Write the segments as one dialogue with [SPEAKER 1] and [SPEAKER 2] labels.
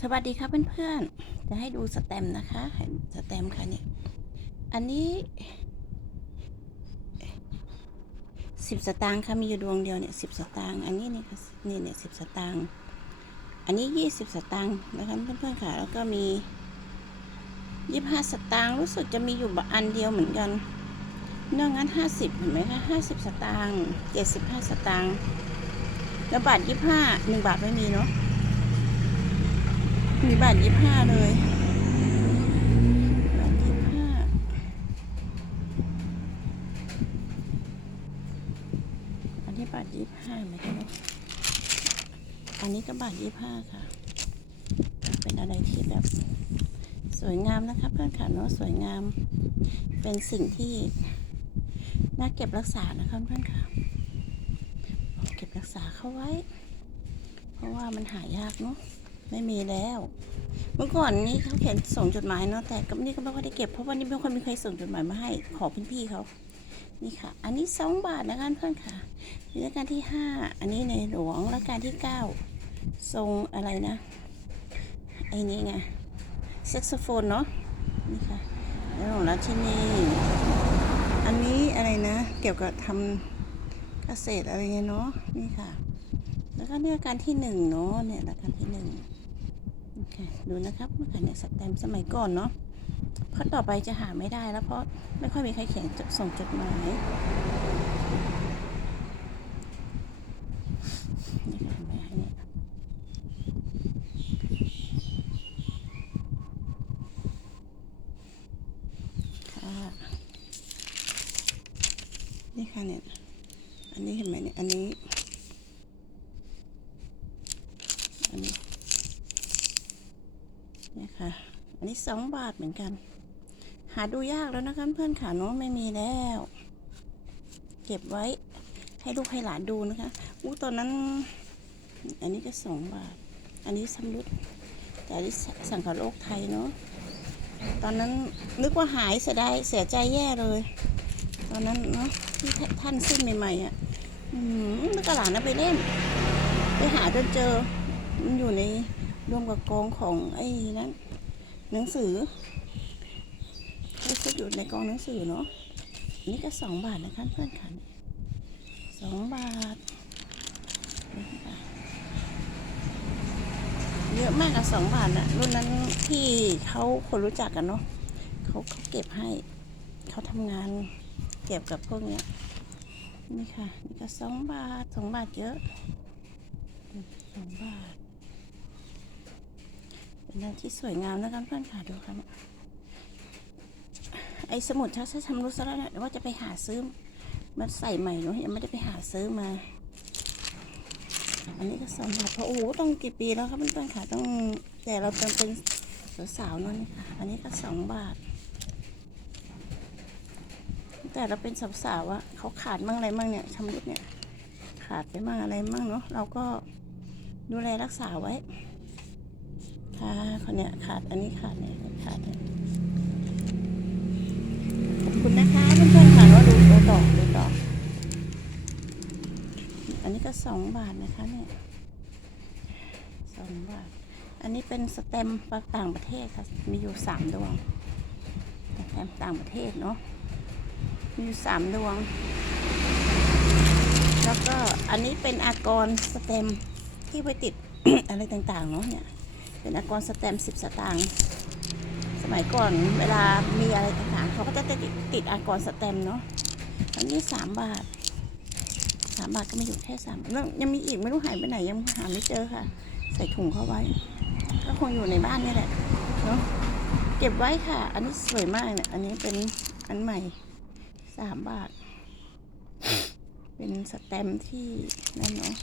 [SPEAKER 1] สวัสดีครับเพื่อนๆ จะให้ดูสแตมนะคะ สแตมค่ะเนี่ย อันนี้สิบสตางค์ค่ะ มีอยู่ดวงเดียวเนี่ยสิบสตางค์ อันนี้นี่ค่ะนี่เนี่ยสิบสตางค์ อันนี้ยี่สิบสตางค์นะคะเพื่อนๆค่ะ แล้วก็มียี่ห้าสตางค์รู้สึกจะมีอยู่อันเดียวเหมือนกันนอกนั้นห้าสิบเห็นไหมคะห้าสิบสตางค์เจ็ดสิบห้าสตางค์แล้วบาทยี่ห้าหนึ่งบาทไม่มีเนาะ มีบาทยี่ห้าเลยบาทยี่ห้าอันนี้บาทยี่ห้าไหมคะลูกอันนี้ก็บาทยี่ห้าค่ะ เป็นอะไรที่แบบสวยงามนะคะเพื่อนค่ะเนาะสวยงาม เป็นสิ่งที่น่าเก็บรักษานะคะเพื่อนค่ะเก็บรักษาเข้าไว้ เพราะว่ามันหายากเนาะ ไม่มีแล้ว เมื่อก่อนนี้เขาเขียนส่งจดหมายเนาะแต่ก็นี่ก็ไม่ค่อยได้เก็บเพราะว่านี่ไม่ค่อยมีใครส่งจดหมายมาให้ขอเป็นพี่เขานี่ค่ะ อันนี้สองบาทนะคะเพื่อนค่ะรัชกาลที่ห้าอันนี้ในหลวงรัชกาลที่เก้าทรงอะไรนะไอ้นี่ไงเซ็กโซโฟนเนาะนี่ค่ะในหลวงรัชนีอันนี้อะไรนะเกี่ยวกับทำเกษตรอะไรเงี้ยเนาะนี่ค่ะ แล้วก็เนี่ยการที่หนึ่งเนาะเนี่ยรายการที่หนึ่ง ดูนะครับเมื่อกี้เนี่ยสแตมสมัยก่อนเนาะเพราะต่อไปจะหาไม่ได้แล้วเพราะไม่ค่อยมีใครเขียนจส่งจดหมายนี่ค่ะเนี่ย อันนี้เห็นไหมเนี่ย อันนี้นี้เนี่ยค่ะ อันนี้สองบาทเหมือนกัน หาดูยากแล้วนะคะเพื่อนขาเนาะไม่มีแล้ว เก็บไว้ให้ลูกให้หลานดูนะคะอู้ตอนนั้น อันนี้ก็สองบาท อันนี้สำรุดแต่อันนี้สั่งขารโลกไทยเนาะตอนนั้นนึกว่าหายเสียดายเสียใจแย่เลย ตอนนั้นเนาะที่ท่านสิ้นใหม่ๆอะอืมแล้วก็หลานเอาไปเล่น ไปหาจนเจอ มันอยู่ในรวมกับกองของไอ้นั้น หนังสือก็อยู่ในกองหนังสือเนาะนนี่ก็สองบาทนะคะเพื่อนค่ะสองบาท เยอะมากอะสองบาทอะรุ่นนั้นที่เขาคนรู้จักกันเนาะเขาเขาเก็บให้เขาทำงานเก็บกับพวกเนี้ยนี่ค่ะ นี่ก็สองบาทสองบาทเยอะสองบาท เป็นอะไรที่สวยงามนะคะเพื่อนค่ะดูค่ะเนี่ยไอ้สมุดชักชำรุดซะแล้วเนี่ยเดี๋ยวว่าจะไปหาซื้อมาใส่ใหม่เนาะยังไม่ได้ไปหาซื้อมา อันนี้ก็สองบาทเพราะโอ้โหต้องกี่ปีแล้วครับเพื่อนๆค่ะต้องแต่เราเป็นเป็นสาวๆเนั่นค่ะ อันนี้ก็สองบาท แต่เราเป็นสาวๆอะเขาขาดมั่งอะไรมั่งเนี่ยชำรุดเนี่ย ขาดไปมั่งอะไรมั่งเนาะเราก็ดูแลรักษาไว้ ค่ะคนเนี้ยขาดอันนี้ขาดเนี่ยขาดเนี่ยขอบคุณนะคะเพื่อนๆค่ะว่าดูดูต่อดูต่ออันนี้ก็สองบาทนะคะเนี่ยสองบาท อันนี้เป็นสแตมป์ต่างประเทศค่ะมีอยู่สามดวงสแตมต่างประเทศเนาะมีอยู่สามดวง แล้วก็อันนี้เป็นอากรสแตมที่ไปติดอะไรต่างๆเนาะเนี่ย เป็นอากรสแตมสิบสตางค์สมัยก่อนเวลามีอะไรต่างๆเขาก็จะติดติดอากรสแตมเนาะอันนี้สามบาทสามบาทก็ไม่อยู่แค่สามแล้วยังมีอีกไม่รู้หายไปไหนยังหาไม่เจอค่ะ ใส่ถุงเข้าไว้ ก็คงอยู่ในบ้านนี่แหละเนาะเก็บไว้ค่ะ อันนี้สวยมากเนี่ยอันนี้เป็นอันใหม่สามบาท เป็นสแตมที่นั่นเนาะ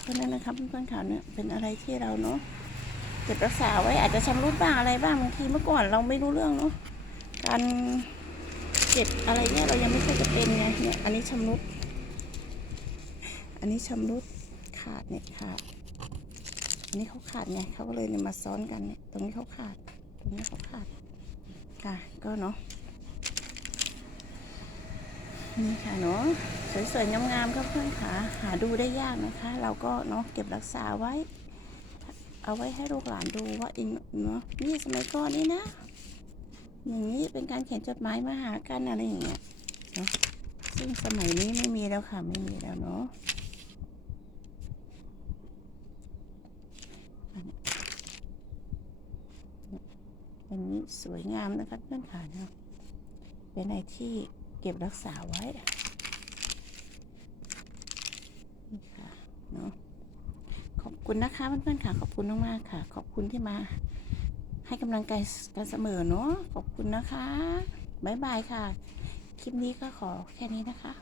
[SPEAKER 1] เพราะฉะนั้นนะครับเพื่อนๆข่าวเนี่ยเป็นอะไรที่เราเนาะ เก็บรักษาไว้อาจจะชำรุดบ้างอะไรบ้างบางทีเมื่อก่อนเราไม่รู้เรื่องเนาะการเก็บอะไรเนี่ยเรายังไม่เคยจะเป็นไงเนี่ยอันนี้ชำรุด อันนี้ชำรุดขาดเนี่ยขาดอันนี้เขาขาดไงเขาก็เลยเนี่ยมาซ้อนกันเนี่ยตรงนี้เขาขาด ตรงนี้เขาขาดค่ะก็เนาะนี่ค่ะเนาะสวยๆงามๆครับเพื่อนค่ะหาดูได้ยากนะคะ เราก็เนาะเก็บรักษาไว้ เอาไว้ให้ลูกหลานดูว่าอิงเนาะนี่สมัยก่อนนี่นะอย่างนี้เป็นการเขียนจดหมายมาหากันอะไรอย่างเงี้ยเนาะซึ่งสมัยนี้ไม่มีแล้วค่ะไม่มีแล้วเนาะอันนี้สวยงามนะคะเพื่อนค่ะเนาะเป็นอะไรที่เก็บรักษาไว้นี่ค่ะเนาะ อบคุณนะคะเพื่อนๆค่ะ ขอบคุณมากๆค่ะ ขอบคุณที่มา ให้กำลังใจกันเสมอเนาะขอบคุณนะคะบ๊ายบายค่ะ คลิปนี้ก็ขอแค่นี้นะคะ